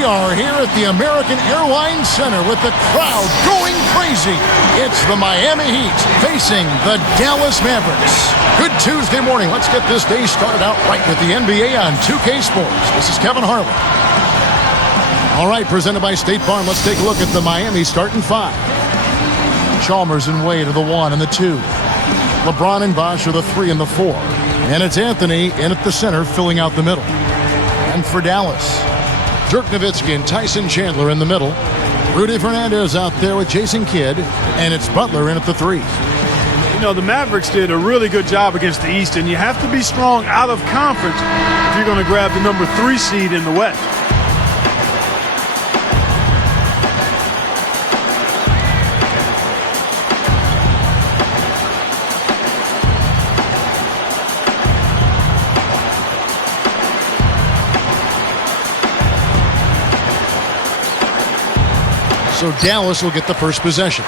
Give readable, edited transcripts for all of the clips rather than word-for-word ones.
We are here at the American Airlines Center with the crowd going crazy. It's the Miami Heat facing the Dallas Mavericks. Good Tuesday morning. Let's get this day started out right with the NBA on 2K Sports. This is Kevin Harlan. All right, presented by State Farm. Let's take a look at the Miami starting five. Chalmers and Wade are the 1 and the 2. LeBron and Bosh are the 3 and the 4. And it's Anthony in at the center, filling out the middle. And for Dallas, Dirk Nowitzki and Tyson Chandler in the middle. Rudy Fernandez out there with Jason Kidd. And it's Butler in at the 3. You know, the Mavericks did a really good job against the East, and you have to be strong out of conference if you're going to grab the number 3 seed in the West. So Dallas will get the first possession.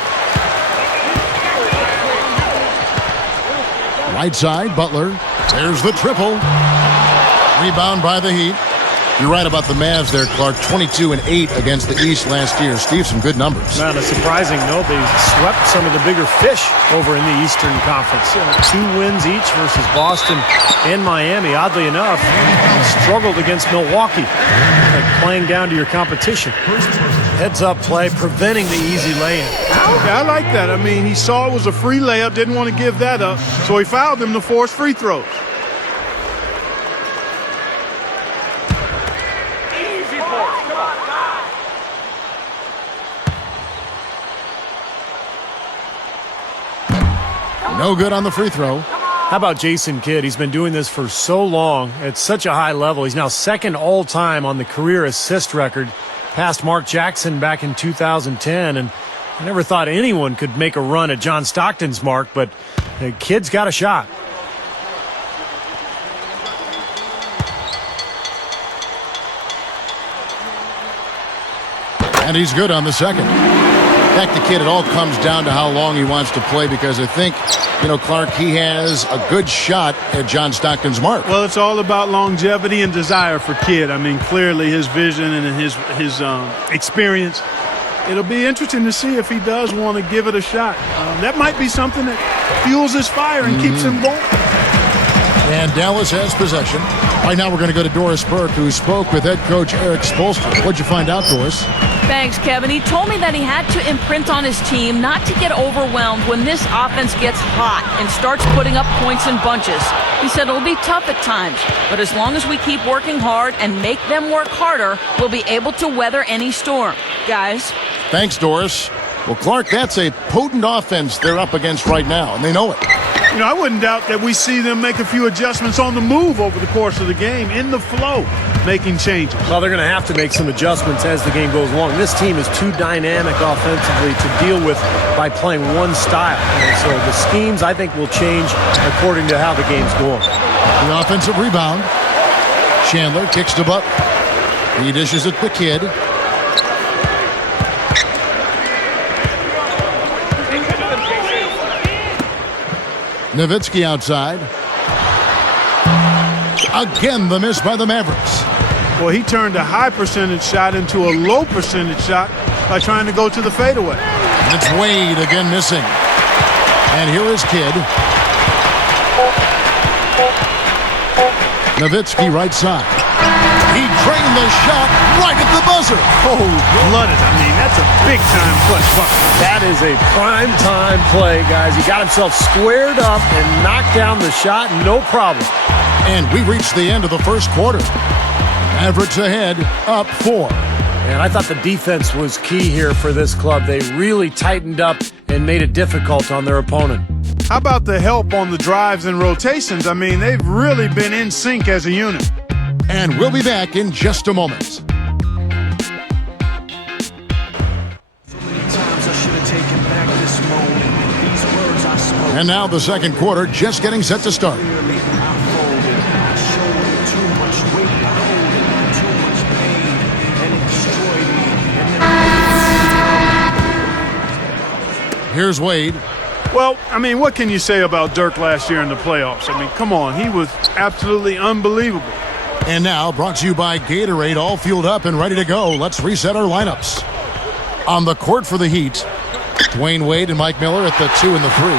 Right side, Butler. There's the triple. Rebound by the Heat. You're right about the Mavs there, Clark. 22 and 8 against the East last year. Steve, some good numbers. Not a surprising note. They swept some of the bigger fish over in the Eastern Conference. 2 wins each versus Boston and Miami. Oddly enough, struggled against Milwaukee, playing down to your competition. Heads-up play, preventing the easy lay-in. Yeah, I like that. I mean, he saw it was a free layup, didn't want to give that up, so he fouled him to force free throws. No good on the free throw. How about Jason Kidd? He's been doing this for so long at such a high level. He's now second all-time on the career assist record, past Mark Jackson back in 2010. And I never thought anyone could make a run at John Stockton's mark, but the Kidd's got a shot. And he's good on the second. Back to Kidd, it all comes down to how long he wants to play, because I think, Clark, he has a good shot at John Stockton's mark. Well, it's all about longevity and desire for Kidd. I mean, clearly his vision and his experience. It'll be interesting to see if he does want to give it a shot. That might be something that fuels his fire and keeps him going. And Dallas has possession. Right now we're going to go to Doris Burke, who spoke with head coach Eric Spoelstra. What'd you find out, Doris? Thanks, Kevin. He told me that he had to imprint on his team not to get overwhelmed when this offense gets hot and starts putting up points in bunches. He said it'll be tough at times, but as long as we keep working hard and make them work harder, we'll be able to weather any storm. Guys. Thanks, Doris. Well, Clark, that's a potent offense they're up against right now, and they know it. I wouldn't doubt that we see them make a few adjustments on the move over the course of the game, in the flow, making changes. Well, they're going to have to make some adjustments as the game goes along. This team is too dynamic offensively to deal with by playing one style. And so the schemes, I think, will change according to how the game's going. The offensive rebound. Chandler kicks to Butler. He dishes it to Kidd. Nowitzki outside. Again, the miss by the Mavericks. Well, he turned a high percentage shot into a low percentage shot by trying to go to the fadeaway. It's Wade again missing. And here is Kidd. Nowitzki right side. He drained the shot right at the buzzer. Cold-blooded. I mean, that's a big-time clutch bucket. That is a prime-time play, guys. He got himself squared up and knocked down the shot, no problem. And we reached the end of the first quarter. Mavericks ahead, up 4. And I thought the defense was key here for this club. They really tightened up and made it difficult on their opponent. How about the help on the drives and rotations? I mean, they've really been in sync as a unit. And we'll be back in just a moment. And now the second quarter just getting set to start. Here's Wade. Well, I mean, what can you say about Dirk last year in the playoffs? I mean, come on. He was absolutely unbelievable. And now, brought to you by Gatorade, all fueled up and ready to go. Let's reset our lineups. On the court for the Heat, Dwayne Wade and Mike Miller at the 2 and the 3.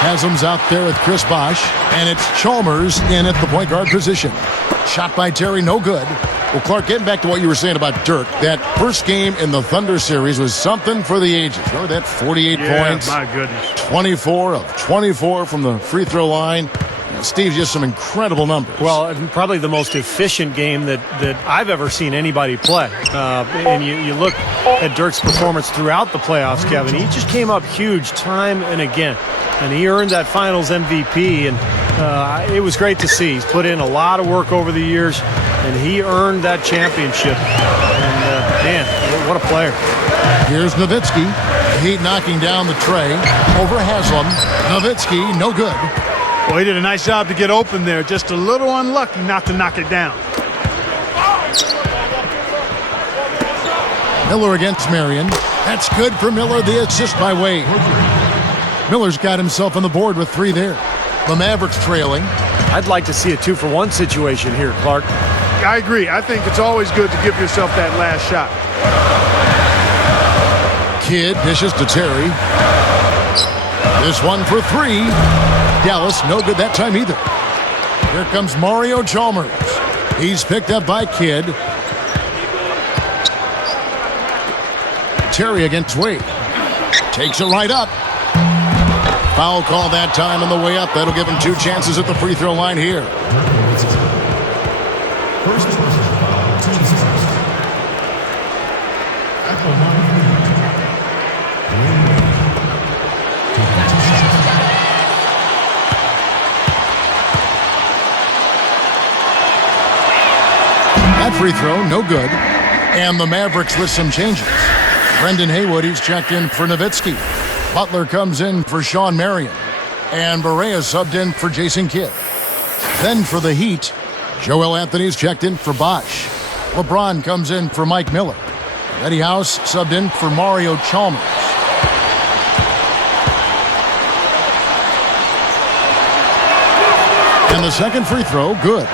Haslam's out there with Chris Bosh, and it's Chalmers in at the point guard position. Shot by Terry, no good. Well, Clark, getting back to what you were saying about Dirk, that first game in the Thunder series was something for the ages. Remember that 48 points? My goodness. 24 of 24 from the free throw line. Steve, just some incredible numbers. Well, probably the most efficient game that I've ever seen anybody play. And you look at Dirk's performance throughout the playoffs, Kevin. He just came up huge time and again. And he earned that Finals MVP, and it was great to see. He's put in a lot of work over the years, and he earned that championship. And, man, what a player. Here's Nowitzki. The Heat knocking down the tray. Over Haslam. Nowitzki, no good. Well, he did a nice job to get open there. Just a little unlucky not to knock it down. Miller against Marion. That's good for Miller. The assist by Wade. Miller's got himself on the board with 3 there. The Mavericks trailing. I'd like to see a 2-for-1 situation here, Clark. I agree. I think it's always good to give yourself that last shot. Kidd dishes to Terry. This one for 3. Dallas, no good that time either. Here comes Mario Chalmers. He's picked up by Kidd. Terry against Wade. Takes it right up. Foul call that time on the way up. That'll give him 2 chances at the free throw line here. That free throw, no good. And the Mavericks with some changes. Brendan Haywood, he's checked in for Nowitzki. Butler comes in for Sean Marion. And Barea subbed in for Jason Kidd. Then for the Heat, Joel Anthony's checked in for Bosh. LeBron comes in for Mike Miller. Eddie House subbed in for Mario Chalmers. And the second free throw, good.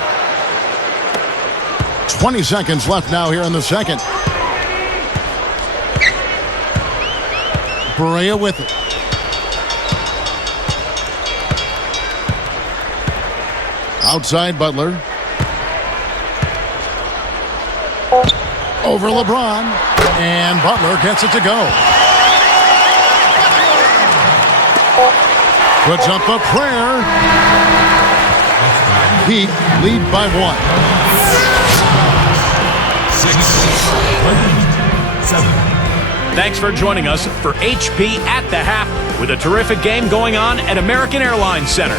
20 seconds left now here in the second. Barea with it. Outside Butler. Over LeBron. And Butler gets it to go. Puts up a prayer. Heat lead by 1. 7. Thanks for joining us for HP at the Half with a terrific game going on at American Airlines Center.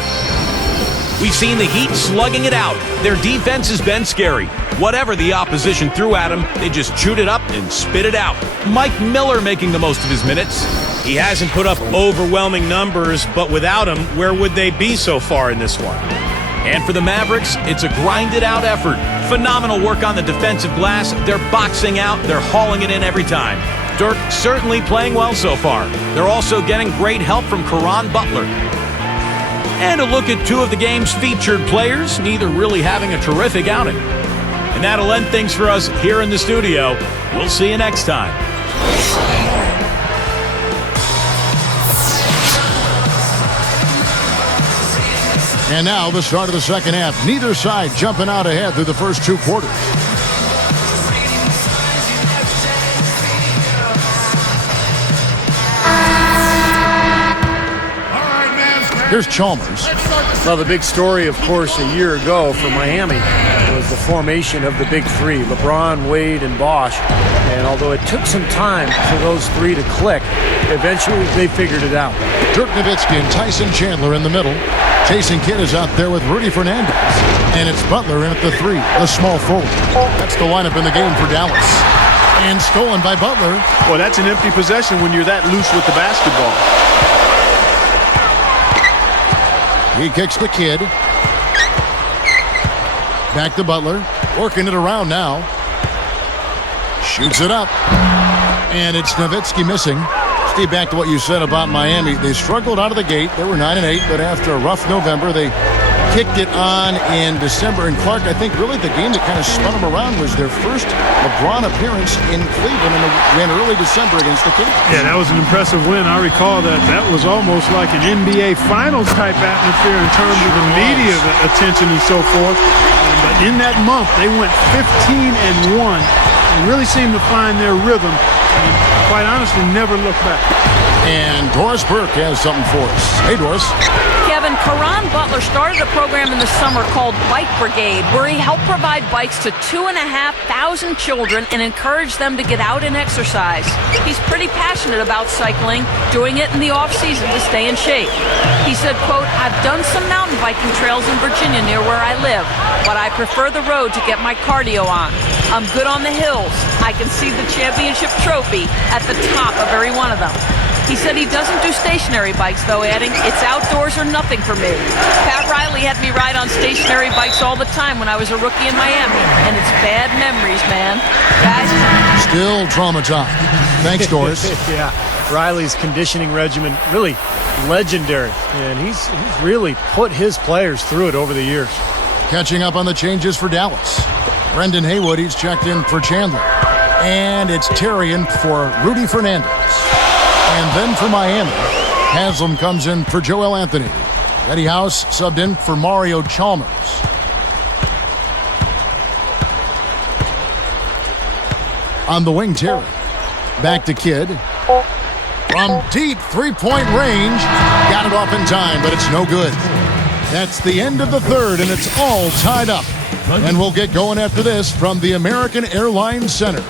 We've seen the Heat slugging it out. Their defense has been scary. Whatever the opposition threw at them, they just chewed it up and spit it out. Mike Miller making the most of his minutes. He hasn't put up overwhelming numbers, but without him, where would they be so far in this one? And for the Mavericks, it's a grinded-out effort. Phenomenal work on the defensive glass. They're boxing out. They're hauling it in every time. Dirk certainly playing well so far. They're also getting great help from Caron Butler. And a look at 2 of the game's featured players, neither really having a terrific outing. And that'll end things for us here in the studio. We'll see you next time. And now the start of the second half. Neither side jumping out ahead through the first 2 quarters. Here's Chalmers. Well, the big story, of course, a year ago for Miami was the formation of the big 3, LeBron, Wade, and Bosh. And although it took some time for those 3 to click, eventually they figured it out. Dirk Nowitzki and Tyson Chandler in the middle. Jason Kidd is out there with Rudy Fernandez. And it's Butler in at the 3, the small forward. That's the lineup in the game for Dallas. And stolen by Butler. Well, that's an empty possession when you're that loose with the basketball. He kicks the Kidd. Back to Butler. Working it around now. Shoots it up. And it's Nowitzki missing. Steve, back to what you said about Miami. They struggled out of the gate. They were 9-8, but after a rough November, they kicked it on in December. And Clark, I think really the game that kind of spun them around was their first LeBron appearance in Cleveland in a win early December against the Kings. Yeah, that was an impressive win. I recall that. That was almost like an NBA Finals type atmosphere in terms of the media attention and so forth. But in that month, they went 15-1 and really seemed to find their rhythm. And quite honestly, never looked back. And Doris Burke has something for us. Hey, Doris. Kevin, Karan Butler started a program in the summer called Bike Brigade, where he helped provide bikes to 2,500 children and encouraged them to get out and exercise. He's pretty passionate about cycling, doing it in the off-season to stay in shape. He said, quote, "I've done some mountain biking trails in Virginia near where I live, but I prefer the road to get my cardio on. I'm good on the hills. I can see the championship trophy at the top of every one of them." He said he doesn't do stationary bikes, though, adding, "It's outdoors or nothing for me. Pat Riley had me ride on stationary bikes all the time when I was a rookie in Miami, and it's bad memories, man." Guys, still traumatized. Thanks, Doris. Yeah, Riley's conditioning regimen, really legendary, and he's really put his players through it over the years. Catching up on the changes for Dallas. Brendan Haywood, he's checked in for Chandler. And it's Terrian for Rudy Fernandez. And then for Miami, Haslam comes in for Joel Anthony. Eddie House subbed in for Mario Chalmers. On the wing, Terry. Back to Kidd. From deep three-point range. Got it off in time, but it's no good. That's the end of the third, and it's all tied up. And we'll get going after this from the American Airlines Center.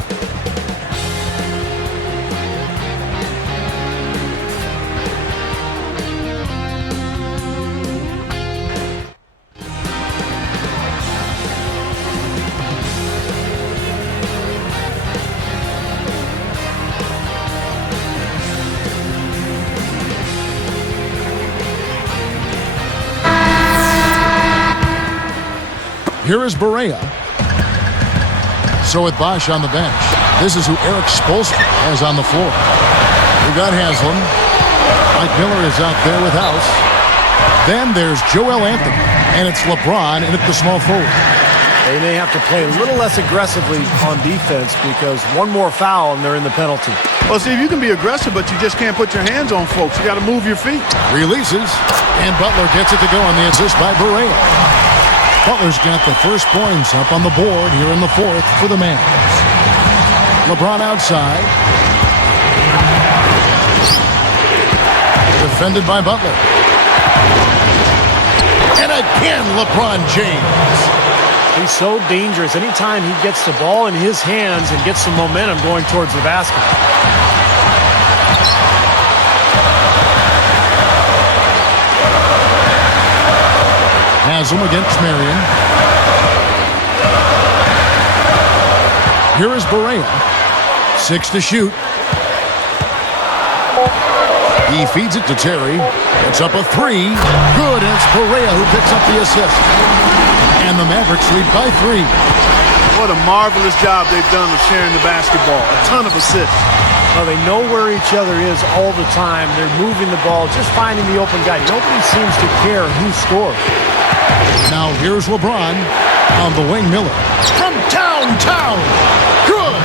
Here is Barea. So with Bosch on the bench, this is who Eric Spoelstra has on the floor. We got Haslam. Mike Miller is out there with House. Then there's Joel Anthony, and it's LeBron in at the small forward. They may have to play a little less aggressively on defense because one more foul and they're in the penalty. Well, Steve, you can be aggressive, but you just can't put your hands on folks. You got to move your feet. Releases, and Butler gets it to go on the assist by Barea. Butler's got the first points up on the board here in the fourth for the Mavs. LeBron outside. Defended by Butler. And again, LeBron James. He's so dangerous. Anytime he gets the ball in his hands and gets some momentum going towards the basket. Haslam against Marion. Here is Barea. 6 to shoot. He feeds it to Terry. It's up a 3. Good, and it's Barea who picks up the assist. And the Mavericks lead by 3. What a marvelous job they've done of sharing the basketball. A ton of assists. Well, they know where each other is all the time. They're moving the ball, just finding the open guy. Nobody seems to care who scores. Now here's LeBron on the wing. Miller from downtown. Good.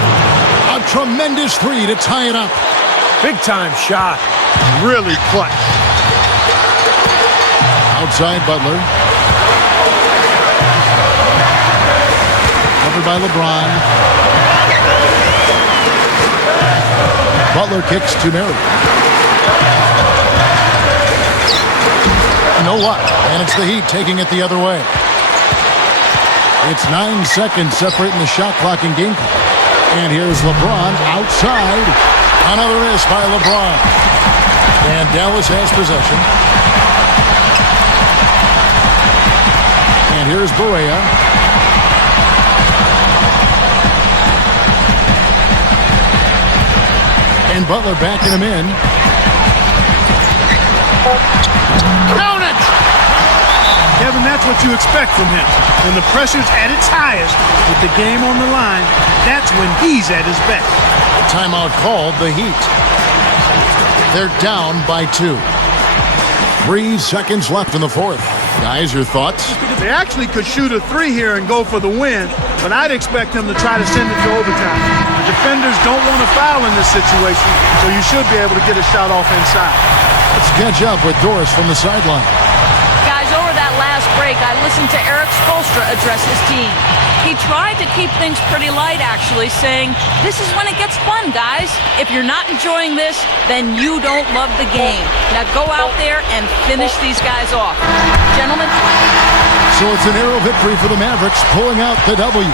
A tremendous 3 to tie it up. Big time shot. Really clutch. Outside Butler. Covered by LeBron. Butler kicks to Mary. You know what? And it's the Heat taking it the other way. It's 9 seconds separating the shot clock and game clock. And here's LeBron outside. Another miss by LeBron. And Dallas has possession. And here's Barea. And Butler backing him in. Count it! Kevin, that's what you expect from him. When the pressure's at its highest, with the game on the line, that's when he's at his best. Timeout called, the Heat. They're down by 2. 3 seconds left in the fourth. Guys, your thoughts? They actually could shoot a 3 here and go for the win, but I'd expect them to try to send it to overtime. The defenders don't want to foul in this situation, so you should be able to get a shot off inside. Let's catch up with Doris from the sideline. Guys, over that last break, I listened to Eric Spoelstra address his team. He tried to keep things pretty light, actually, saying, this is when it gets fun, guys. If you're not enjoying this, then you don't love the game. Now go out there and finish these guys off. Gentlemen. So it's an Arrow victory for the Mavericks, pulling out the W.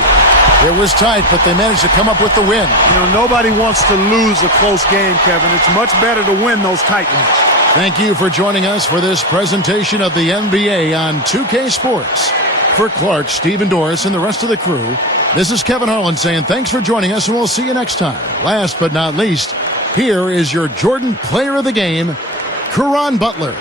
It was tight, but they managed to come up with the win. You know, nobody wants to lose a close game, Kevin. It's much better to win those tight ones. Thank you for joining us for this presentation of the NBA on 2K Sports. For Clark, Steve, Doris, and the rest of the crew, this is Kevin Harlan saying thanks for joining us, and we'll see you next time. Last but not least, here is your Jordan Player of the Game, Caron Butler.